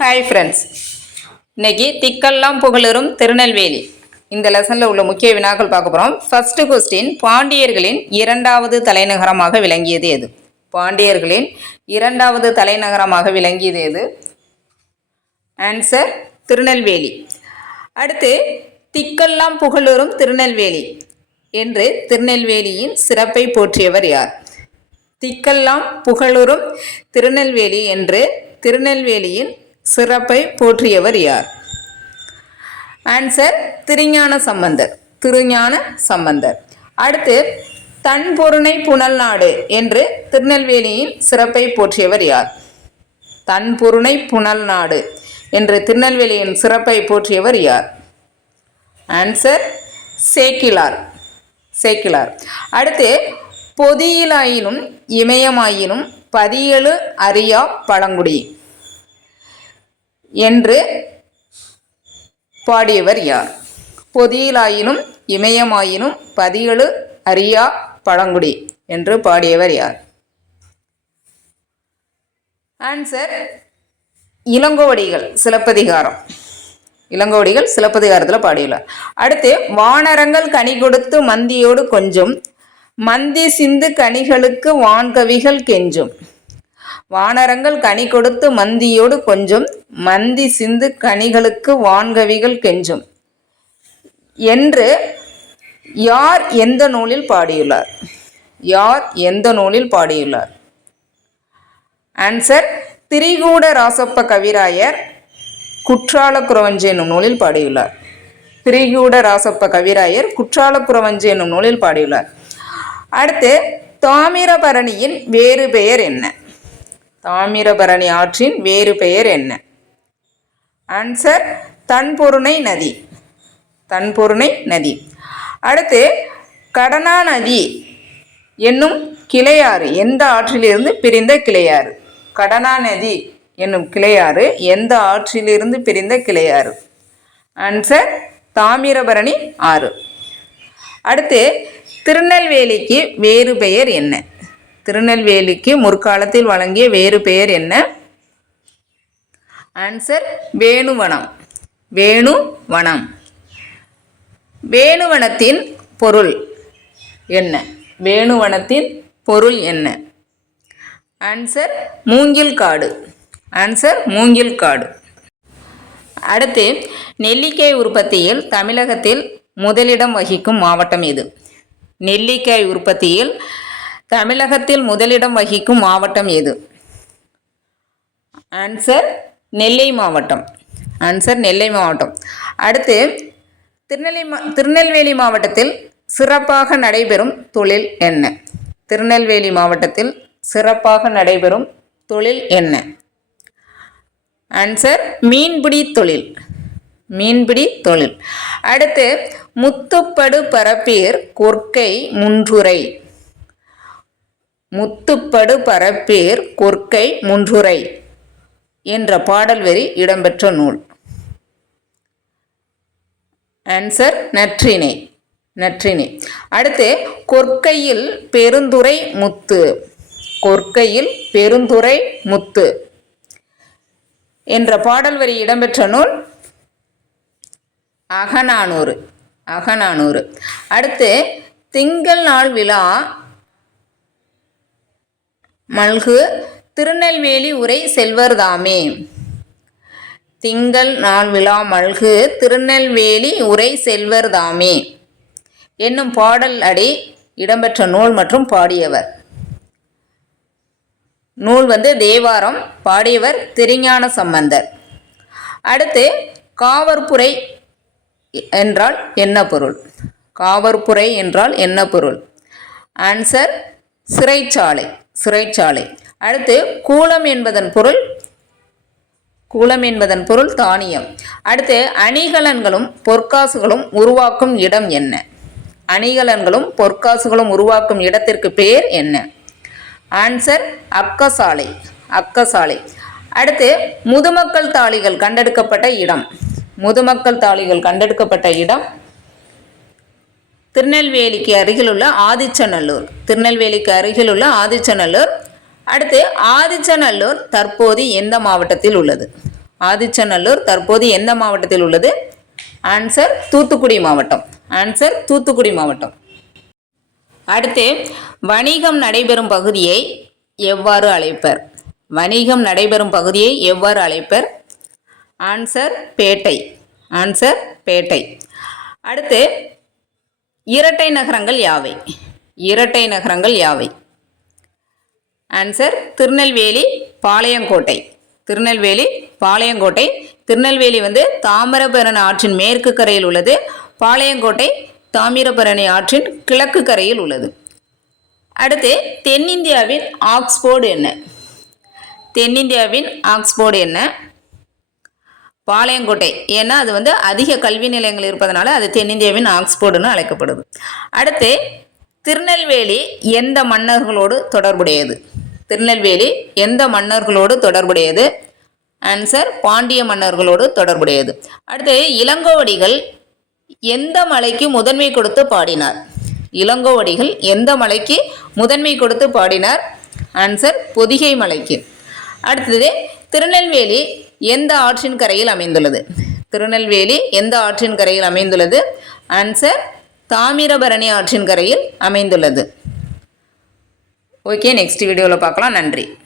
Hi friends, இன்னைக்கு திக்கெல்லாம் புகழரும் திருநெல்வேலி இந்த லெசனில் உள்ள முக்கிய வினாக்கள் பார்க்க போகிறோம். ஃபர்ஸ்ட் கொஸ்டின், பாண்டியர்களின் இரண்டாவது தலைநகரமாக விளங்கியது எது? பாண்டியர்களின் இரண்டாவது தலைநகரமாக விளங்கியது எது? ஆன்சர் திருநெல்வேலி. அடுத்து, திக்கெல்லாம் புகழரும் திருநெல்வேலி என்று திருநெல்வேலியின் சிறப்பை போற்றியவர் யார்? திக்கெல்லாம் புகழரும் திருநெல்வேலி என்று திருநெல்வேலியின் சிறப்பை போற்றியவர் யார்? ஆன்சர் திருஞான சம்பந்தர். திருஞான சம்பந்தர். அடுத்து, தன்பொருணை புனல் நாடு என்று திருநெல்வேலியின் சிறப்பை போற்றியவர் யார்? தன்பொருணை புனல் நாடு என்று திருநெல்வேலியின் சிறப்பை போற்றியவர் யார்? ஆன்சர் சேக்கிழார். சேக்கிழார். அடுத்து, பொதியிலாயினும் இமயமாயினும் பதியேழு அறியா பழங்குடி என்று பாடியவர் யார்? பொதியிலாயினும் இமயமாயினும் பதியேழு அறியா பழங்குடி என்று பாடியவர் யார்? ஆன்சர் இளங்கோவடிகள். சிலப்பதிகாரம். இளங்கோவடிகள் சிலப்பதிகாரத்தில் பாடியுள்ளார். அடுத்து, வானரங்கள் கனி கொடுத்து மந்தியோடு கொஞ்சும் மந்தி சிந்து கனிகளுக்கு வான்கவிகள் கெஞ்சும். வானரங்கள் கனி கொடுத்து மந்தியோடு கொஞ்சும் மந்தி சிந்து கனிகளுக்கு வான்கவிகள் கெஞ்சும் என்று யார் எந்த நூலில் பாடியுள்ளார்? யார் எந்த நூலில் பாடியுள்ளார்? ஆன்சர் திரிகூட ராசப்ப கவிராயர் குற்றாலக்குறவஞ்சி என்னும் நூலில் பாடியுள்ளார். திரிகூட ராசப்ப கவிராயர் குற்றாலக்குறவஞ்சி என்னும் நூலில் பாடியுள்ளார். அடுத்து, தாமிரபரணியின் வேறு பெயர் என்ன? தாமிரபரணி ஆற்றின் வேறு பெயர் என்ன? ஆன்சர் தன்பொருணை நதி. தன்பொருணை நதி. அடுத்து, கடனா நதி என்னும் கிளையாறு எந்த ஆற்றிலிருந்து பிரிந்த கிளையாறு? கடனா நதி என்னும் கிளையாறு எந்த ஆற்றிலிருந்து பிரிந்த கிளையாறு? ஆன்சர் தாமிரபரணி ஆறு. அடுத்து, திருநெல்வேலிக்கு வேறு பெயர் என்ன? திருநெல்வேலிக்கு முற்காலத்தில் வழங்கிய வேறு பெயர் என்ன? ஆன்சர் வேணுவனம். வேணுவனம். வேணுவனத்தின் பொருள் என்ன? வேணுவனத்தின் பொருள் என்ன? ஆன்சர் மூங்கில் காடு. ஆன்சர் மூங்கில் காடு. அடுத்து, நெல்லிக்காய் உற்பத்தியில் தமிழகத்தில் முதலிடம் வகிக்கும் மாவட்டம் எது? நெல்லிக்காய் உற்பத்தியில் தமிழகத்தில் முதலிடம் வகிக்கும் மாவட்டம் எது? ஆன்சர் நெல்லை மாவட்டம். ஆன்சர் நெல்லை மாவட்டம். அடுத்து, திருநெல்வேலி மாவட்டத்தில் சிறப்பாக நடைபெறும் தொழில் என்ன? திருநெல்வேலி மாவட்டத்தில் சிறப்பாக நடைபெறும் தொழில் என்ன? ஆன்சர் மீன்பிடி தொழில். மீன்பிடி தொழில். அடுத்து, முத்துப்படு பரப்பீர் கொற்கை முன்றுரை. முத்துப்படு பரப்பீர் கொற்கை முன்றுரை என்ற பாடல் வரி இடம்பெற்ற நூல்? ஆன்சர் நற்றிணை. நற்றிணை. அடுத்து, கொற்கையில் பெருந்துரை முத்து. கொற்கையில் பெருந்துரை முத்து என்ற பாடல் வரி இடம்பெற்ற நூல்? அகநானூறு. அகநானூறு. அடுத்து, திங்கள் நாள் விழா மல்கு திருநெல்வேலி உரை செல்வர்தாமே. திங்கள் நாள் விழா மல்கு திருநெல்வேலி உரை செல்வர்தாமே என்னும் பாடல் அடி இடம்பெற்ற நூல் மற்றும் பாடியவர்? நூல் தேவாரம். பாடியவர் திருஞான சம்பந்தர். அடுத்து, காவற்புரை என்றால் என்ன பொருள்? காவற்புரை என்றால் என்ன பொருள்? ஆன்சர் சிறைச்சாலை. சிறைச்சாலை. அடுத்து, கூலம் என்பதன் பொருள்? கூலம் என்பதன் பொருள் தானியம். அடுத்து, அணிகலன்களும் பொற்காசுகளும் உருவாக்கும் இடம் என்ன? அணிகலன்களும் பொற்காசுகளும் உருவாக்கும் இடத்திற்கு பெயர் என்ன? ஆன்சர் அக்கசாலை. அக்கசாலை. அடுத்து, முதுமக்கள் தாளிகள் கண்டெடுக்கப்பட்ட இடம். முதுமக்கள் தாளிகள் கண்டெடுக்கப்பட்ட இடம் திருநெல்வேலிக்கு அருகிலுள்ள ஆதிச்சநல்லூர். திருநெல்வேலிக்கு அருகிலுள்ள ஆதிச்சநல்லூர். அடுத்து, ஆதிச்சநல்லூர் தற்போது எந்த மாவட்டத்தில் உள்ளது? ஆதிச்சநல்லூர் தற்போது எந்த மாவட்டத்தில் உள்ளது? ஆன்சர் தூத்துக்குடி மாவட்டம். ஆன்சர் தூத்துக்குடி மாவட்டம். அடுத்து வணிகம் நடைபெறும் பகுதியை எவ்வாறு அழைப்பர்? வணிகம் நடைபெறும் பகுதியை எவ்வாறு அழைப்பர்? ஆன்சர் பேட்டை. ஆன்சர் பேட்டை. அடுத்து இரட்டை நகரங்கள் யாவை? இரட்டை நகரங்கள் யாவை? ஆன்சர் திருநெல்வேலி, பாளையங்கோட்டை. திருநெல்வேலி, பாளையங்கோட்டை. திருநெல்வேலி தாமிரபரணி ஆற்றின் மேற்கு கரையில் உள்ளது. பாளையங்கோட்டை தாமிரபரணி ஆற்றின் கிழக்கு கரையில் உள்ளது. அடுத்து தென்னிந்தியாவின் ஆக்ஸ்போர்டு என்ன? தென்னிந்தியாவின் ஆக்ஸ்போர்டு என்ன? பாளையங்கோட்டை. ஏன்னா அது அதிக கல்வி நிலையங்கள் இருப்பதனால அது தென்னிந்தியாவின் ஆக்ஸ்போர்டுன்னு அழைக்கப்படுது. அடுத்து திருநெல்வேலி எந்த மன்னர்களோடு தொடர்புடையது? திருநெல்வேலி எந்த மன்னர்களோடு தொடர்புடையது? ஆன்சர் பாண்டிய மன்னர்களோடு தொடர்புடையது. அடுத்து இளங்கோவடிகள் எந்த மலைக்கு முதன்மை கொடுத்து பாடினார்? இளங்கோவடிகள் எந்த மலைக்கு முதன்மை கொடுத்து பாடினார்? ஆன்சர் பொதிகை மலைக்கு. அடுத்தது திருநெல்வேலி எந்த ஆற்றின் கரையில் அமைந்துள்ளது? திருநெல்வேலி எந்த ஆற்றின் கரையில் அமைந்துள்ளது? ஆன்சர் தாமிரபரணி ஆற்றின் கரையில் அமைந்துள்ளது. ஓகே, நெக்ஸ்ட் வீடியோவில் பார்க்கலாம். நன்றி.